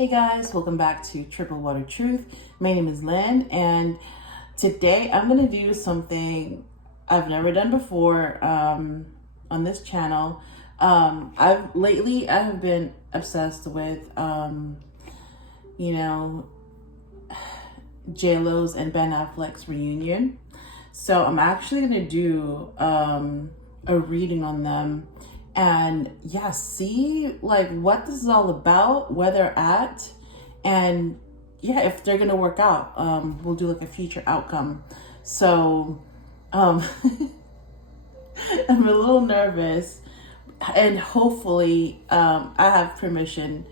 Hey guys, welcome back to Triple Water Truth. My name is Lynn, and today I'm going to do something I've never done before on this channel. I have been obsessed with J-Lo's and Ben Affleck's reunion. So I'm actually going to do a reading on them and see like what this is all about, where they're at, and if they're gonna work out. We'll do like a future outcome. So I'm a little nervous, and hopefully I have permission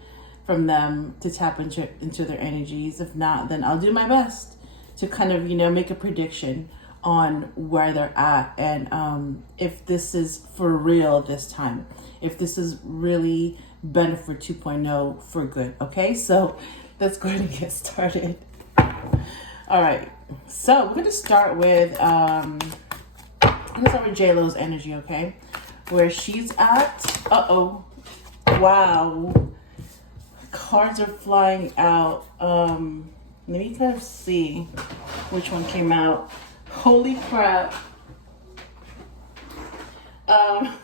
from them to tap into their energies. If not, then I'll do my best to kind of make a prediction on where they're at, and if this is for real this time, if this is really Bennifer 2.0 for good. Okay, so let's go ahead and get started. All right, so we're gonna start with J-Lo's energy, okay, where she's at. Wow, cards are flying out. Let me kind of see which one came out. Holy crap. Oh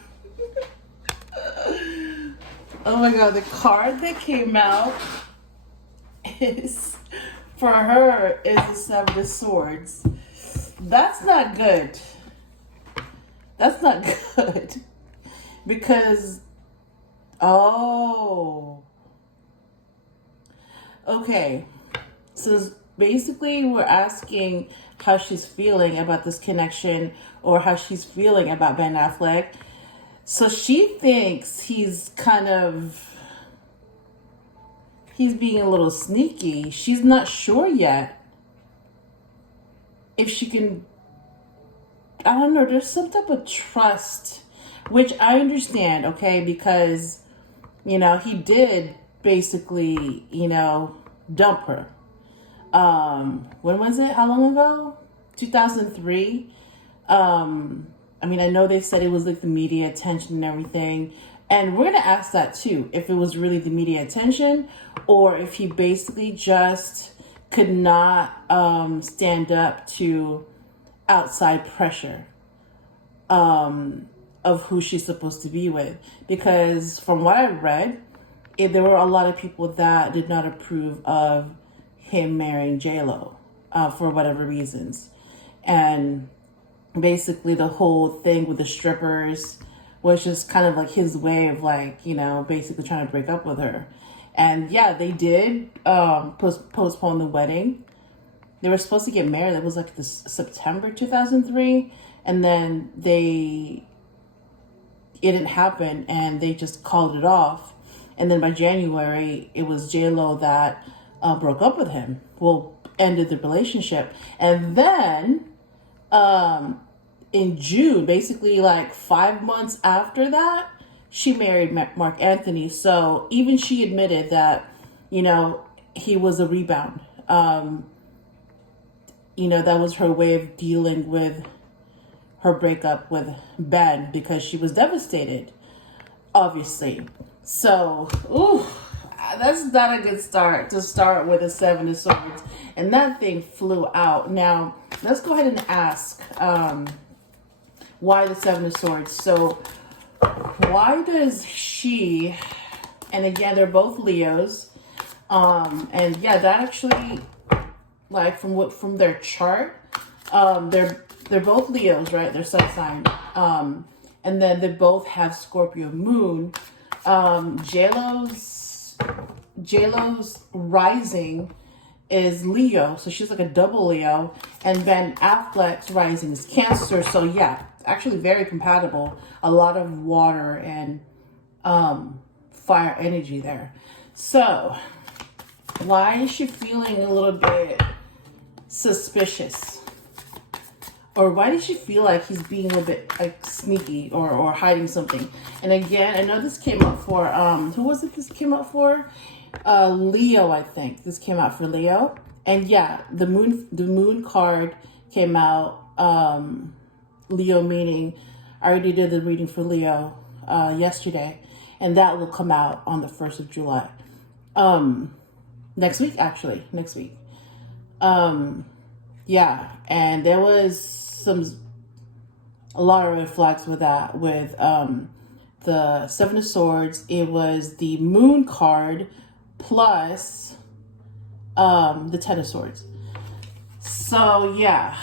my god, the card that came out is, for her, is the Seven of Swords. That's not good. That's not good. Because, okay. So basically we're asking how she's feeling about this connection, or how she's feeling about Ben Affleck. So she thinks he's being a little sneaky. She's not sure yet if she can, I don't know, there's some type of trust, which I understand, okay, because, he did basically, dump her. When was it? How long ago? 2003. I know they said it was like the media attention and everything. And we're going to ask that too, if it was really the media attention, or if he basically just could not stand up to outside pressure of who she's supposed to be with. Because from what I read, there were a lot of people that did not approve of him marrying J-Lo for whatever reasons. And basically the whole thing with the strippers was just kind of like his way of basically trying to break up with her. And they did postpone the wedding. They were supposed to get married. It was like this September 2003. And then it didn't happen, and they just called it off. And then by January, it was J-Lo that broke up with him. Well, ended the relationship. And then in June, basically like 5 months after that, she married Mark Anthony. So even she admitted that, he was a rebound. That was her way of dealing with her breakup with Ben, because she was devastated, obviously. So, that's not a good start to start with a Seven of Swords. And that thing flew out. Now, let's go ahead and ask why the Seven of Swords. So, why does she, and again, they're both Leos. And that actually, like from their chart, they're both Leos, right? They're sun sign. And then they both have Scorpio Moon. J-Lo's rising is Leo, so she's like a double Leo, and Ben Affleck's rising is Cancer. So actually very compatible. A lot of water and fire energy there. So why is she feeling a little bit suspicious? Or why did she feel like he's being a little bit like sneaky or hiding something? And again, I know this came up for, who was it this came up for? Leo, I think. This came out for Leo. And the moon card came out, Leo meaning, I already did the reading for Leo yesterday. And that will come out on the 1st of July. next week, actually, next week. Yeah, and there was a lot of red flags with that. With the Seven of Swords, it was the Moon card plus the Ten of Swords. So yeah,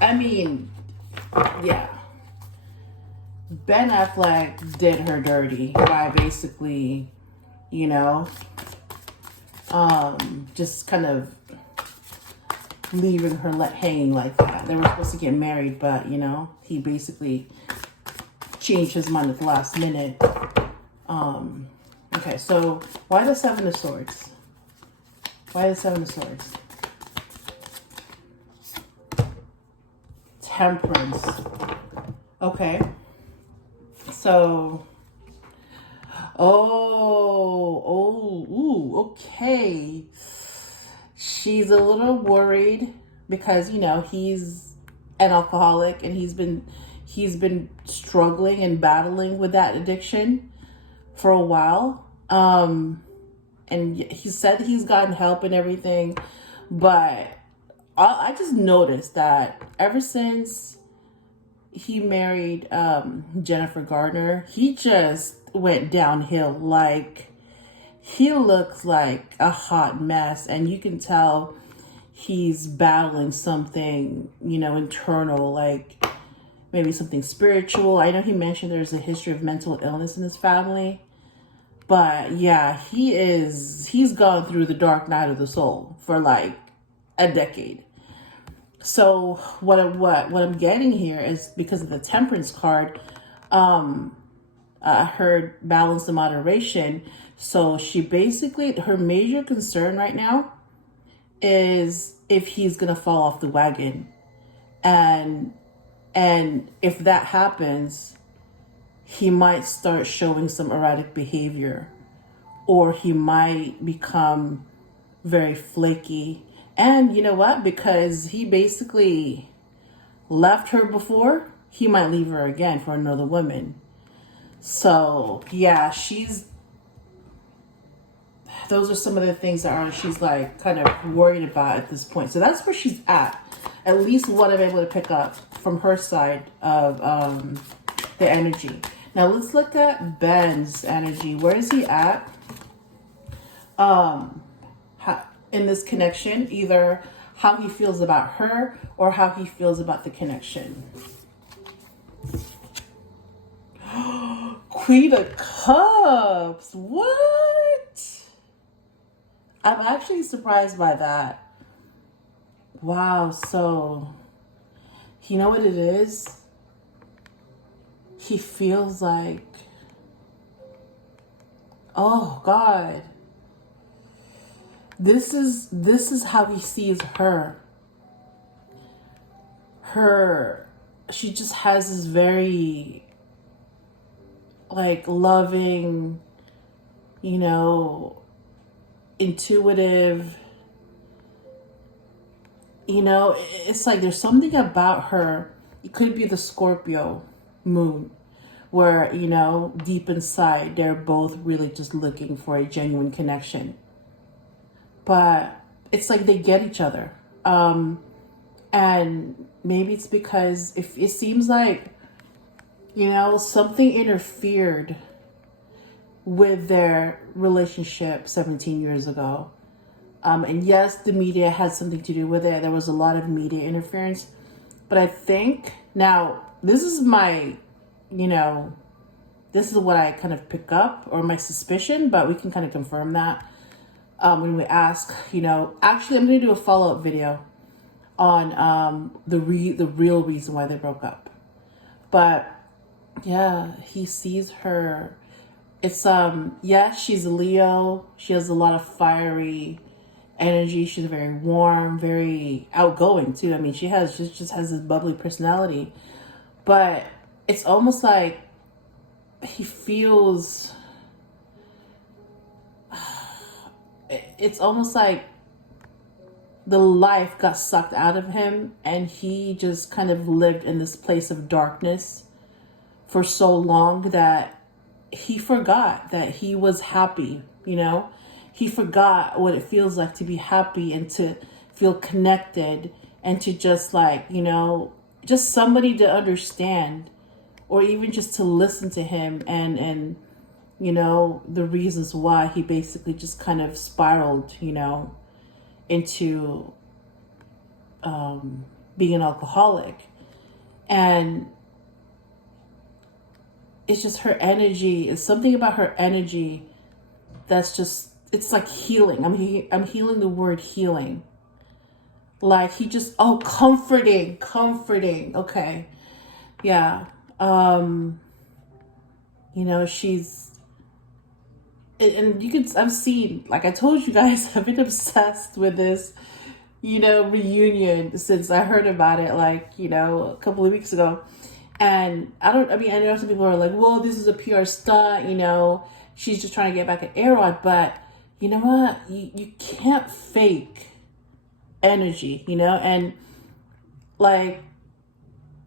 I mean, yeah, Ben Affleck did her dirty by basically, you know, just kind of leaving her hanging like that. They were supposed to get married, but you know, he basically changed his mind at the last minute. Okay, so why the Seven of Swords? Why the Seven of Swords? Temperance. Okay. So, okay. She's a little worried because, you know, he's an alcoholic and he's been struggling and battling with that addiction for a while. And he said he's gotten help and everything, but I just noticed that ever since he married Jennifer Gardner, he just went downhill. Like, he looks like a hot mess, and you can tell he's battling something, you know, internal, like maybe something spiritual. I know he mentioned there's a history of mental illness in his family, but yeah, he's gone through the dark night of the soul for like a decade. So what I'm getting here is, because of the Temperance card, I heard balance and moderation. So she basically, her major concern right now is if he's gonna fall off the wagon, and if that happens, he might start showing some erratic behavior, or he might become very flaky. And you know what? Because he basically left her before, he might leave her again for another woman. So yeah, those are some of the things that she's like kind of worried about at this point. So that's where she's at least what I'm able to pick up from her side of the energy. Now let's look at Ben's energy. Where is he at? In this connection, either how he feels about her or how he feels about the connection. Queen of Cups. What? I'm actually surprised by that. Wow. So, you know what it is? He feels like, oh God, this is how he sees her. She just has this very like loving, you know, intuitive, you know, it's like there's something about her. It could be the Scorpio moon, where, you know, deep inside they're both really just looking for a genuine connection. But it's like they get each other. And maybe it's because if it seems like, you know, something interfered with their relationship 17 years ago. And yes, the media had something to do with it. There was a lot of media interference. But I think, now, this is my, you know, this is what I kind of pick up, or my suspicion, but we can kind of confirm that when we ask, you know. Actually, I'm going to do a follow-up video on the real reason why they broke up. But yeah, he sees her. It's yeah, she's a Leo. She has a lot of fiery energy. She's very warm, very outgoing too. I mean, she just has this bubbly personality. But it's almost like he feels, it's almost like the life got sucked out of him, and he just kind of lived in this place of darkness for so long that he forgot that he was happy, you know? he forgot what it feels like to be happy and to feel connected and to just like, you know, just somebody to understand, or even just to listen to him, and you know, the reasons why he basically just kind of spiraled, you know, into being an alcoholic. And it's just her energy. It's something about her energy that's just, it's like healing. I'm healing the word healing. Like he just, oh, comforting. Okay. Yeah. You know, she's, and you can, I've seen, like I told you guys, I've been obsessed with this, you know, reunion since I heard about it, like, you know, a couple of weeks ago. And I know some people are like, well, this is a PR stunt, you know, she's just trying to get back at A-Rod. But you know what? You can't fake energy, you know? And like,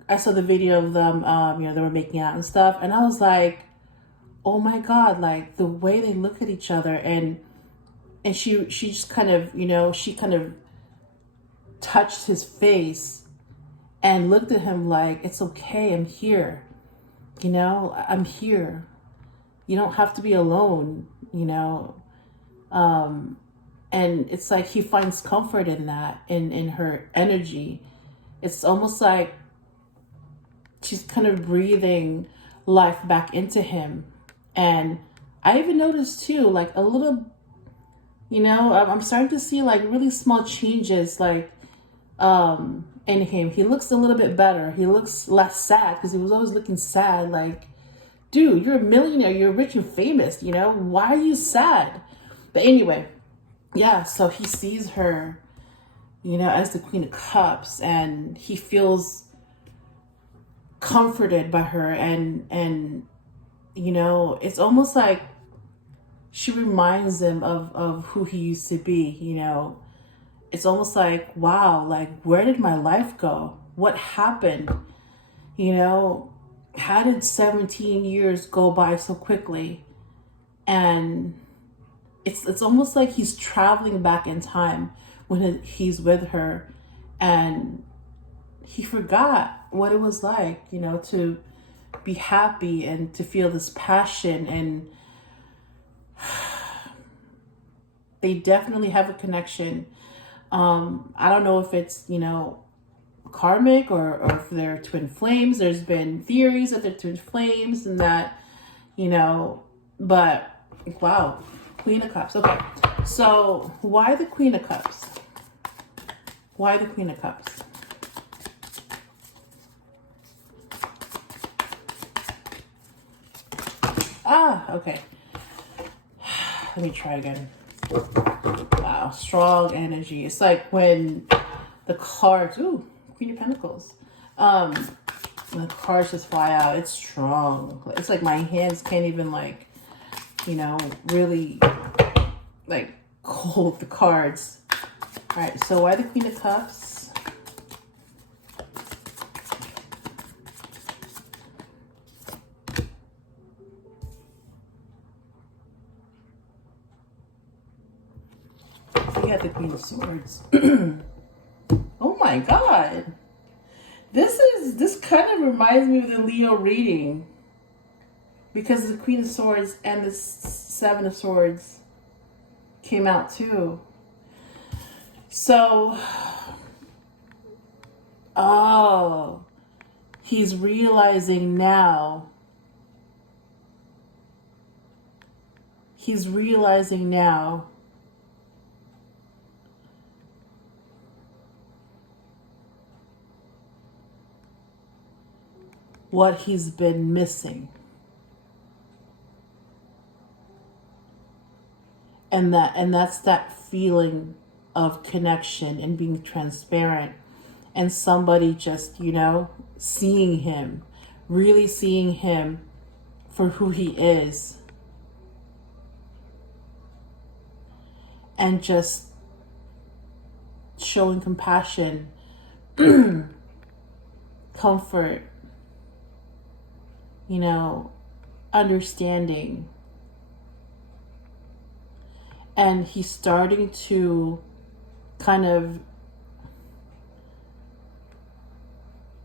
I saw the video of them, you know, they were making out and stuff. And I was like, oh my God, like the way they look at each other. And she just kind of, you know, she kind of touched his face and looked at him like, it's okay, I'm here. You know, I'm here. You don't have to be alone, you know. And it's like he finds comfort in that, in her energy. It's almost like she's kind of breathing life back into him. And I even noticed too, like a little, you know, I'm starting to see like really small changes, like, in him. He looks a little bit better. He looks less sad, because he was always looking sad. Like, dude, you're a millionaire, you're rich and famous, you know, why are you sad? But anyway, yeah, so he sees her, you know, as the Queen of Cups, and he feels comforted by her, and you know, it's almost like she reminds him of who he used to be, you know. It's almost like, wow, like, where did my life go? What happened? You know, how did 17 years go by so quickly? And it's almost like he's traveling back in time when he's with her, and he forgot what it was like, you know, to be happy and to feel this passion. And they definitely have a connection. I don't know if it's, you know, karmic, or if they're twin flames. There's been theories that they're twin flames and that, you know, but wow, Queen of Cups. Okay, so why the Queen of Cups? Why the Queen of Cups? Okay. Let me try again. Wow, strong energy. It's like when the cards, ooh, Queen of Pentacles. When the cards just fly out, it's strong. It's like my hands can't even, like, you know, really like hold the cards. All right, so why the Queen of Cups? We got the Queen of Swords. Oh my God. This kind of reminds me of the Leo reading, because the Queen of Swords and the Seven of Swords came out too. So, oh, he's realizing now. He's realizing now what he's been missing. And that's that feeling of connection and being transparent, and somebody just, you know, seeing him, really seeing him for who he is, and just showing compassion, comfort, you know, understanding. And he's starting to kind of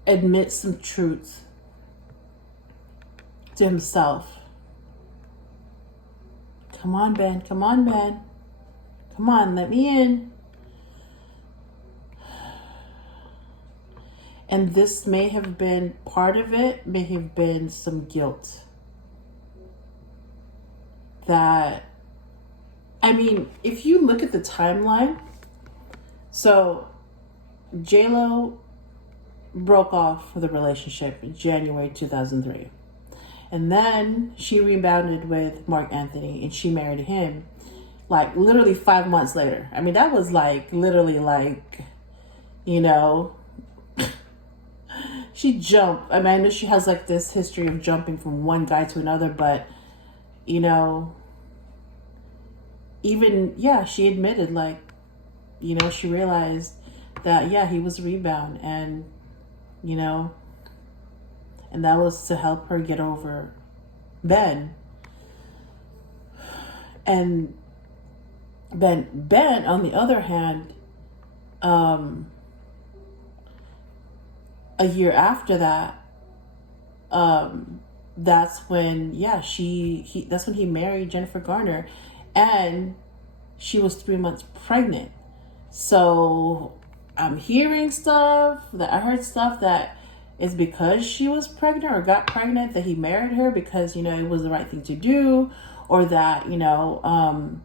admit some truths to himself. Come on, Ben. Come on, Ben. Come on, let me in. And this may have been, part of it may have been some guilt. That, I mean, if you look at the timeline, so J-Lo broke off the relationship in January 2003. And then she rebounded with Mark Anthony and she married him like literally 5 months later. I mean, that was like literally like, you know, she jumped. I mean, I know she has like this history of jumping from one guy to another, but, you know, even, yeah, she admitted like, you know, she realized that, yeah, he was a rebound and, you know, and that was to help her get over Ben. And Ben, on the other hand, a year after that, that's when, yeah, that's when he married Jennifer Garner, and she was 3 months pregnant. So I'm hearing stuff that I heard stuff that is because she was pregnant or got pregnant that he married her because, you know, it was the right thing to do, or that, you know,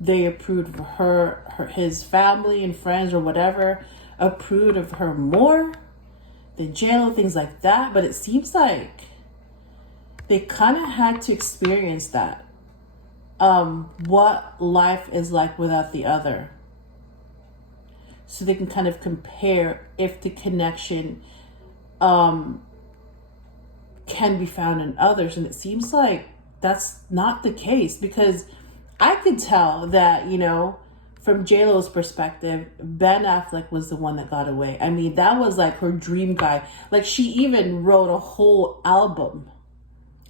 they approved of his family and friends or whatever approved of her more than J-Lo, things like that. But it seems like they kind of had to experience that. What life is like without the other. So they can kind of compare if the connection can be found in others. And it seems like that's not the case, because I could tell that, you know, from J-Lo's perspective, Ben Affleck was the one that got away. I mean, that was like her dream guy. Like, she even wrote a whole album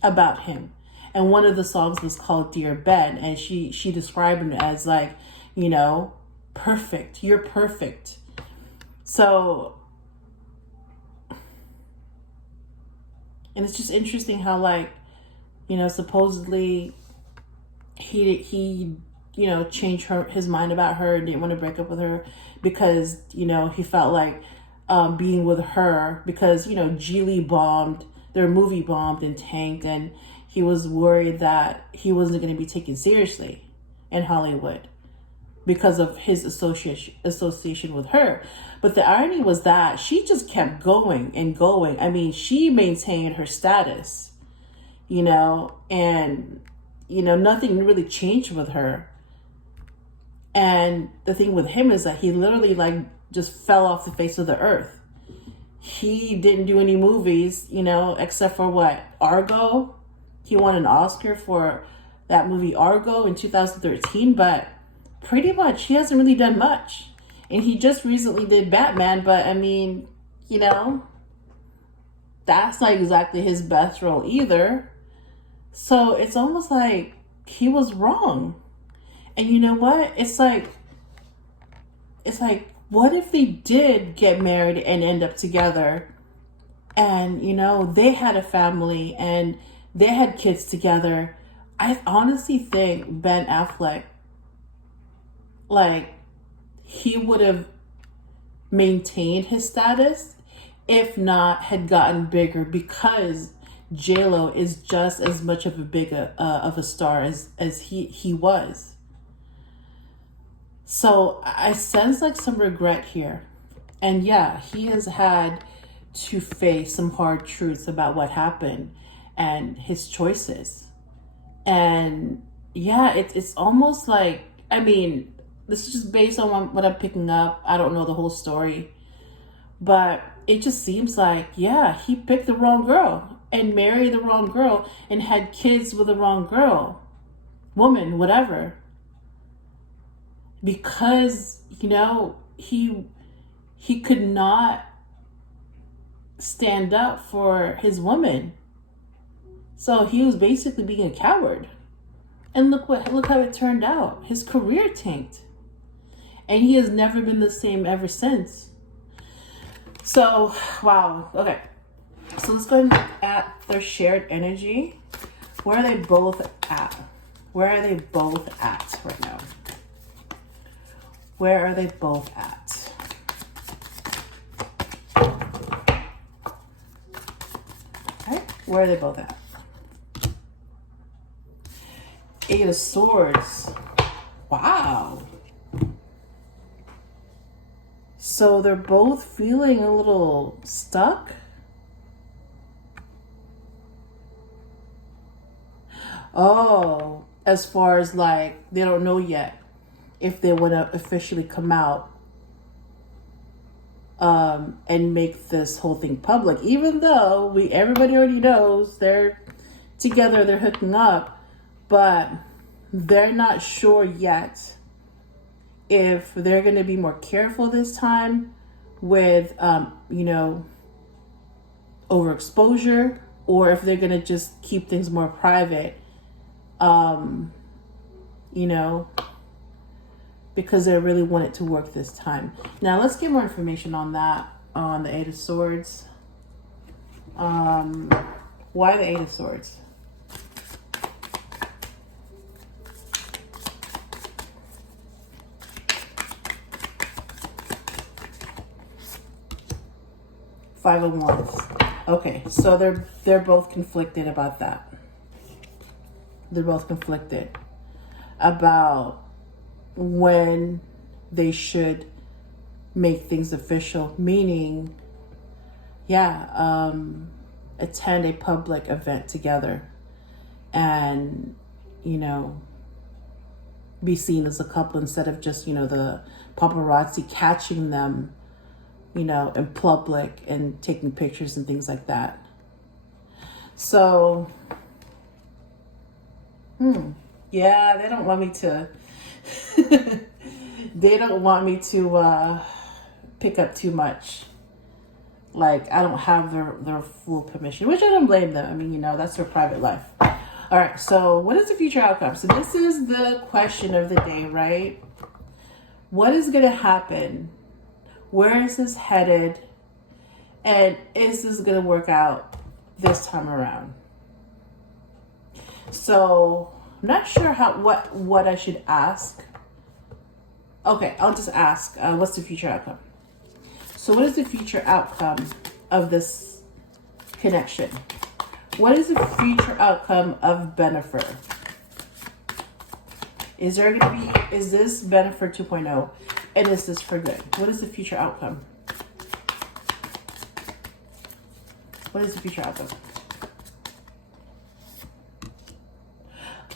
about him. And one of the songs was called Dear Ben. And she described him as like, you know, perfect. You're perfect. So, and it's just interesting how, like, you know, supposedly he you know, changed his mind about her and didn't want to break up with her because, you know, he felt like being with her because, you know, Geely bombed, their movie bombed and tanked, and he was worried that he wasn't going to be taken seriously in Hollywood because of his association with her. But the irony was that she just kept going and going. I mean, she maintained her status, you know, and, you know, nothing really changed with her. And the thing with him is that he literally like just fell off the face of the earth. He didn't do any movies, you know, except for what? Argo. He won an Oscar for that movie Argo in 2013, but pretty much he hasn't really done much. And he just recently did Batman, but I mean, you know, that's not exactly his best role either. So it's almost like he was wrong. And you know what? It's like, what if they did get married and end up together? And, you know, they had a family and they had kids together. I honestly think Ben Affleck, like, he would have maintained his status, if not had gotten bigger, because J-Lo is just as much of a star as he was. So I sense like some regret here. And yeah, he has had to face some hard truths about what happened and his choices. And yeah, it's almost like, I mean, this is just based on what I'm picking up. I don't know the whole story. But it just seems like, yeah, he picked the wrong girl and married the wrong girl and had kids with the wrong girl, woman, whatever. Because, you know, he could not stand up for his woman. So he was basically being a coward. And look how it turned out. His career tanked. And he has never been the same ever since. So, wow. Okay. So let's go and look at their shared energy. Where are they both at? Where are they both at right now? Where are they both at? Okay. Where are they both at? Eight of Swords. Wow. So they're both feeling a little stuck. Oh, as far as like, they don't know yet if they want to officially come out and make this whole thing public. Even though everybody already knows they're together, they're hooking up, but they're not sure yet if they're going to be more careful this time with, you know, overexposure, or if they're going to just keep things more private, you know, because they really want it to work this time. Now, let's get more information on that, on the Eight of Swords. Why the Eight of Swords? Five of Wands. Okay, so they're both conflicted about that. They're both conflicted about when they should make things official, meaning, yeah, attend a public event together and, you know, be seen as a couple instead of just, you know, the paparazzi catching them, you know, in public and taking pictures and things like that. So, yeah, they don't want me to, they don't want me to pick up too much. Like, I don't have their full permission, which I don't blame them. I mean, you know, that's their private life. All right, so what is the future outcome? So this is the question of the day, right? What is going to happen? Where is this headed? And is this going to work out this time around? So I'm not sure what I should ask. Okay, I'll just ask, what's the future outcome? So what is the future outcome of this connection? What is the future outcome of Bennifer? Is this Bennifer 2.0? And is this for good? What is the future outcome? What is the future outcome?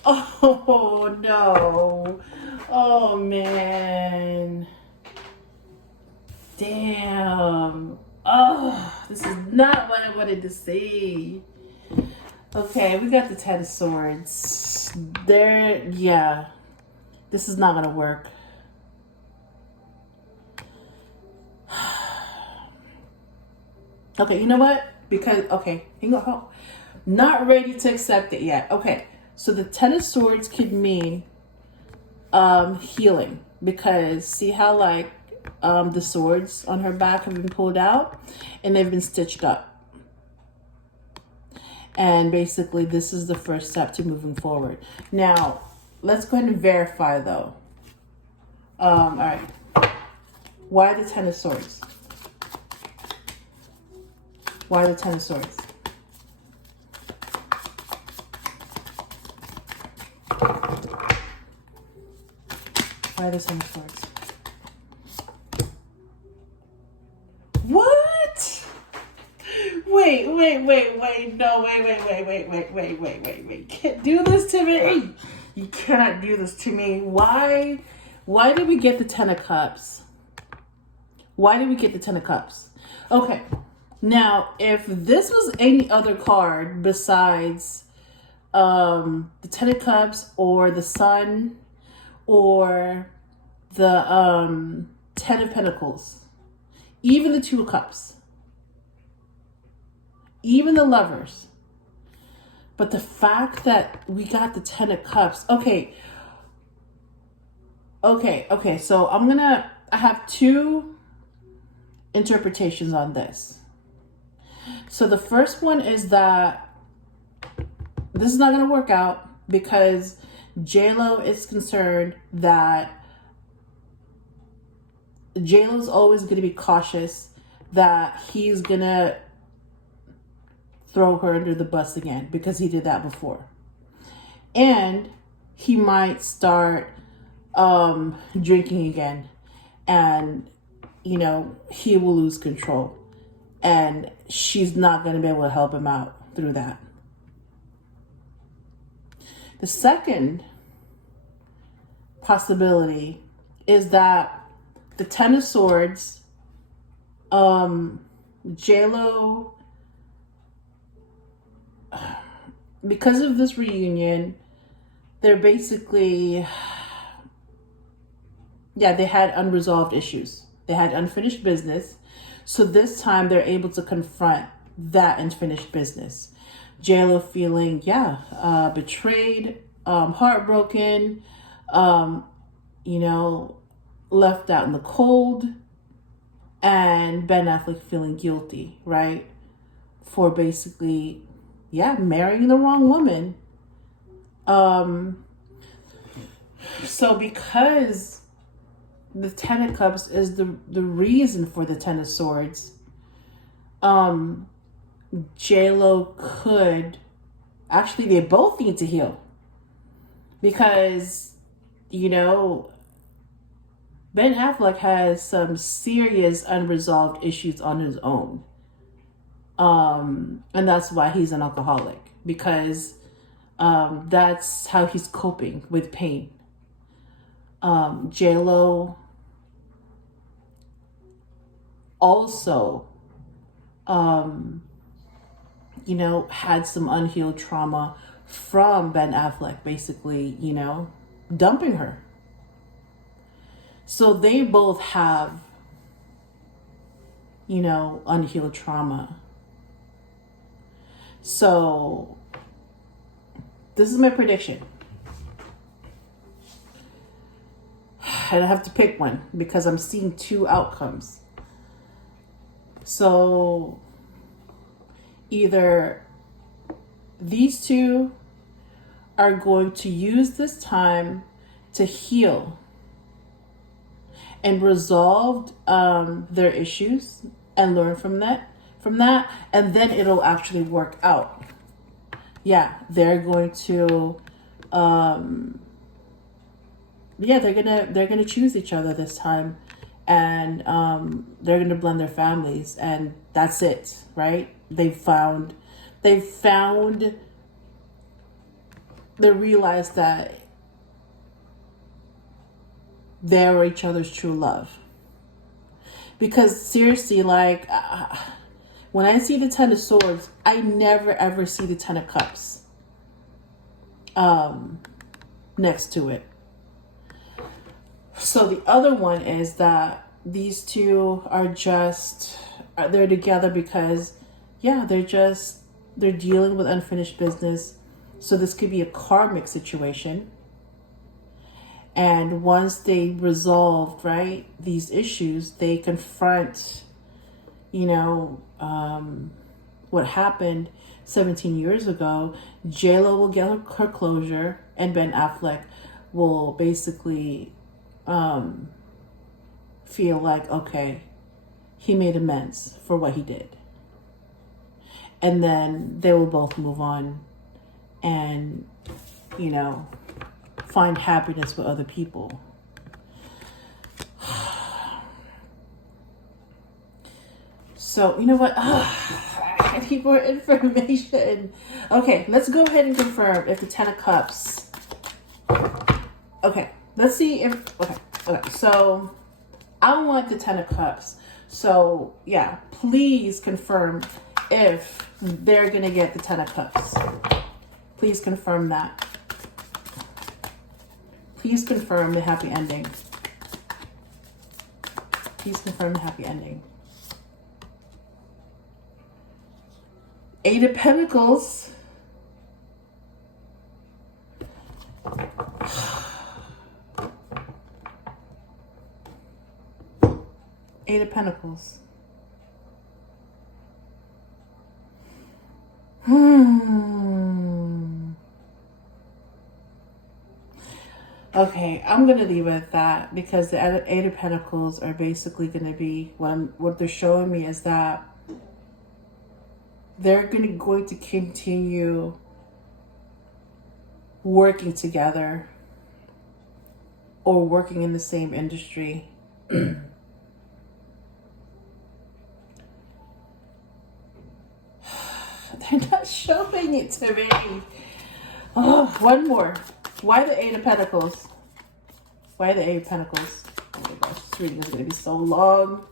Oh, no. Oh, man. Damn. Oh, this is not what I wanted to see. Okay, we got the Ten of Swords. Yeah. This is not going to work. Okay, you know what? Because, okay, hang on. Not ready to accept it yet. Okay, so the Ten of Swords could mean healing. Because see how, like, the swords on her back have been pulled out and they've been stitched up. And basically, this is the first step to moving forward. Now, let's go ahead and verify, though. All right. Why the Ten of Swords? Why the Ten of Swords? Why the Ten of Swords? What? Wait. No, wait. Can't do this to me. You cannot do this to me. Why did we get the Ten of Cups? Why did we get the Ten of Cups? Okay. Now, if this was any other card besides the Ten of Cups or the Sun or the Ten of Pentacles, even the Two of Cups, even the Lovers, But the fact that we got the Ten of Cups. Okay. So I have two interpretations on this. So the first one is that this is not going to work out because J-Lo is concerned that J-Lo's always going to be cautious that he's going to throw her under the bus again because he did that before. And he might start drinking again, and he will lose control, and she's not going to be able to help him out through that. The second possibility is that the Ten of Swords, J-Lo, because of this reunion, they're basically, they had unresolved issues. They had unfinished business. So this time they're able to confront that unfinished business. J-Lo feeling, betrayed, heartbroken, left out in the cold, and Ben Affleck feeling guilty, right? For basically, marrying the wrong woman. So because the Ten of Cups is the reason for the Ten of Swords, J-Lo could, actually they both need to heal. Because, Ben Affleck has some serious unresolved issues on his own. And that's why he's an alcoholic. Because that's how he's coping with pain. J-Lo also, had some unhealed trauma from Ben Affleck, basically, dumping her. So they both have, unhealed trauma. So this is my prediction. And I have to pick one because I'm seeing two outcomes. So either these two are going to use this time to heal and resolve their issues and learn from that, and then it'll actually work out. They're going to they're gonna choose each other this time, and they're gonna blend their families, and that's it, right? They realized that they're each other's true love. Because seriously, when I see the Ten of Swords, I never ever see the Ten of Cups next to it. So the other one is that these two are they're together because, they're dealing with unfinished business. So this could be a karmic situation. And once they resolve, right, these issues, they confront, what happened 17 years ago. J-Lo will get her closure, and Ben Affleck will basically feel like, okay, he made amends for what he did. And then they will both move on and, find happiness with other people. So, you know what? I need more information. Okay, let's go ahead and confirm if the Ten of Cups. Okay, let's see if... Okay, so I want the Ten of Cups. So, please confirm if they're going to get the Ten of Cups. Please confirm that. Please confirm the happy ending. Please confirm the happy ending. Eight of Pentacles. Eight of Pentacles. Okay, I'm gonna leave it at that because the Eight of Pentacles are basically gonna be what they're showing me is that they're going to continue working together or working in the same industry. They're not showing it to me. Oh, one more. Why the Eight of Pentacles? Why the Eight of Pentacles? Oh my gosh, this reading is going to be so long.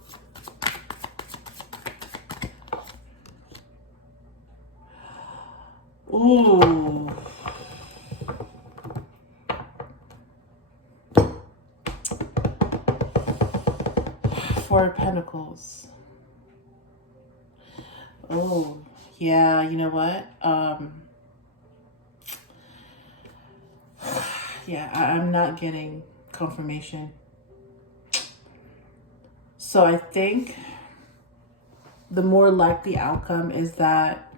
Ooh. Four of Pentacles. Oh, yeah, you know what? Yeah, I'm not getting confirmation. So I think the more likely outcome is that,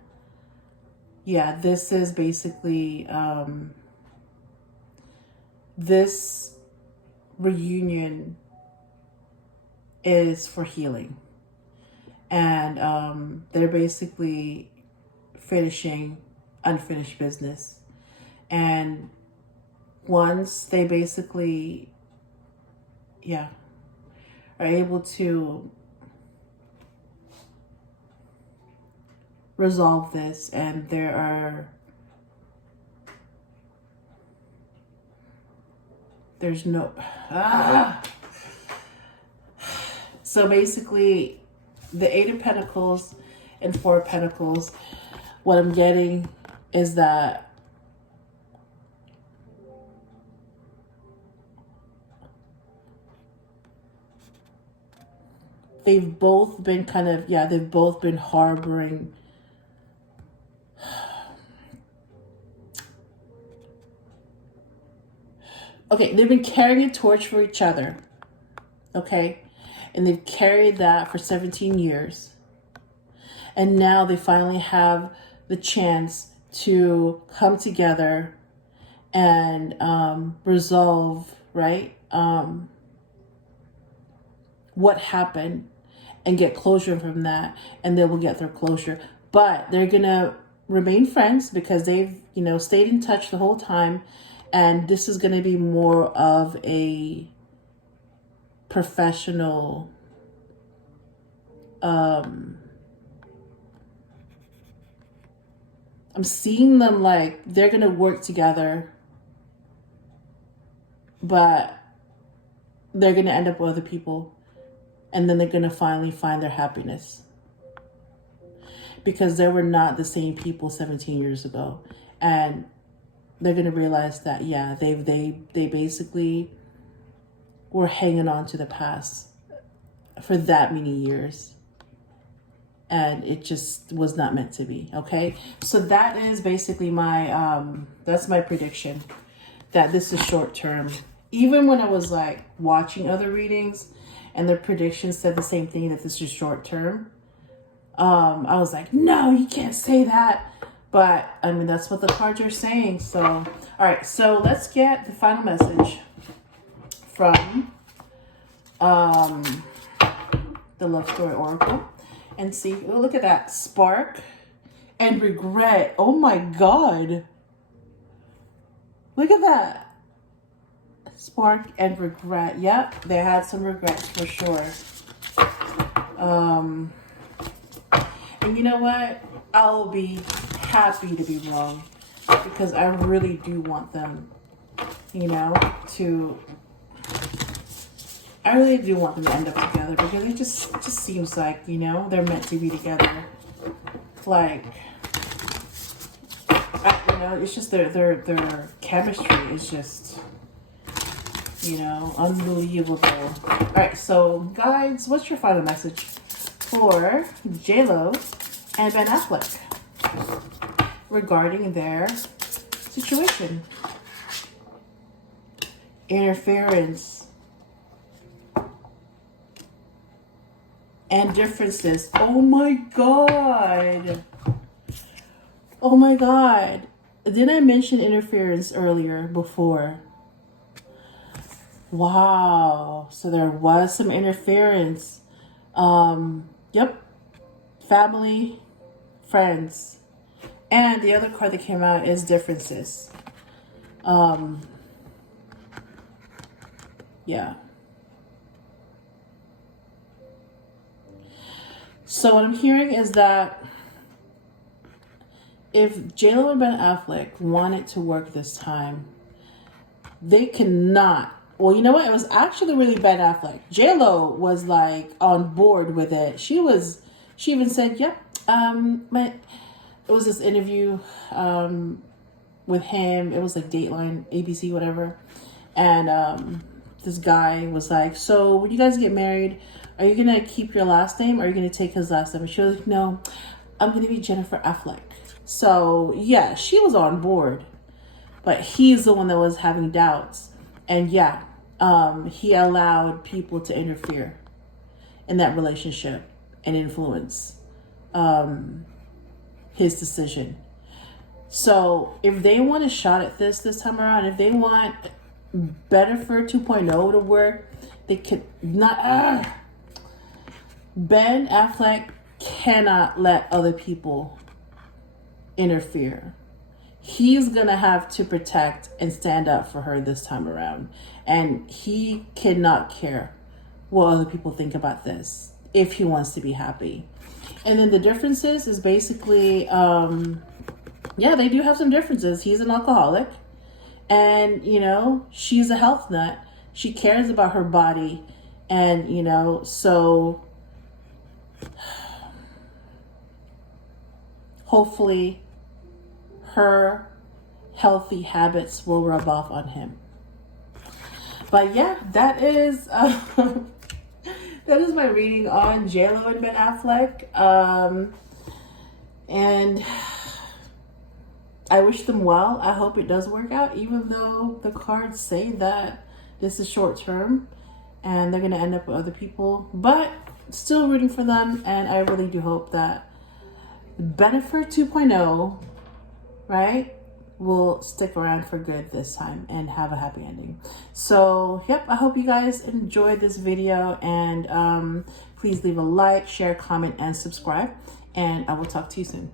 yeah, this is basically, this reunion is for healing. And they're basically finishing unfinished business. And once they basically, yeah, are able to resolve this, and there's no, so basically the Eight of Pentacles and Four of Pentacles, what I'm getting is that they've both been kind of, yeah, they've both been harboring okay, they've been carrying a torch for each other, okay? And they've carried that for 17 years. And now they finally have the chance to come together and resolve, right? What happened and get closure from that, and they will get their closure. But they're gonna remain friends because they've, you know, stayed in touch the whole time, and this is gonna be more of a professional I'm seeing them like they're gonna work together, but they're gonna end up with other people, and then they're gonna finally find their happiness, because they were not the same people 17 years ago. And they're gonna realize that, yeah, they basically were hanging on to the past for that many years, and it just was not meant to be. Okay, so that is basically my that's my prediction, that this is short term. Even when I was like watching other readings and their predictions said the same thing, that this is short term, I was like, no, you can't say that. But I mean, that's what the cards are saying. So all right, so let's get the final message from the Love Story Oracle and see. Oh, look at that. Spark and regret. Oh my God. Look at that. Spark and regret. Yep, they had some regrets for sure. And you know what? I'll be happy to be wrong, because I really do want them, you know, I really do want them to end up together, because it just seems like, you know, they're meant to be together. Like, you know, it's just their chemistry is just, you know, unbelievable. All right, so guys, what's your final message for J-Lo and Ben Affleck regarding their situation? Interference. and differences. Oh my God. Oh my God. Didn't I mention interference earlier before? Wow. So there was some interference. Yep. Family, friends. And the other card that came out is differences. Yeah. So what I'm hearing is that if J.Lo and Ben Affleck wanted to work this time, they cannot. Well, you know what? It was actually really Ben Affleck. J.Lo was like on board with it. She even said, "Yep, it was this interview with him. It was like Dateline, ABC, whatever." And this guy was like, "So when you guys get married, are you gonna keep your last name or are you gonna take his last name?" And she was like, "No, I'm gonna be Jennifer Affleck." So yeah, she was on board, but he's the one that was having doubts. And yeah, he allowed people to interfere in that relationship and influence his decision. So if they want a shot at this time around, if they want Bennifer 2.0 to work, they could not. Ben Affleck cannot let other people interfere. He's gonna have to protect and stand up for her this time around, and he cannot care what other people think about this if he wants to be happy. And then the differences is basically yeah, they do have some differences. He's an alcoholic, and you know, she's a health nut. She cares about her body, and you know, so hopefully her healthy habits will rub off on him. But yeah, that is that is my reading on J.Lo and Ben Affleck. And I wish them well. I hope it does work out, even though the cards say that this is short term and they're going to end up with other people. But still rooting for them, and I really do hope that Bennifer 2.0, right, will stick around for good this time and have a happy ending. So, yep, I hope you guys enjoyed this video, and please leave a like, share, comment, and subscribe, and I will talk to you soon.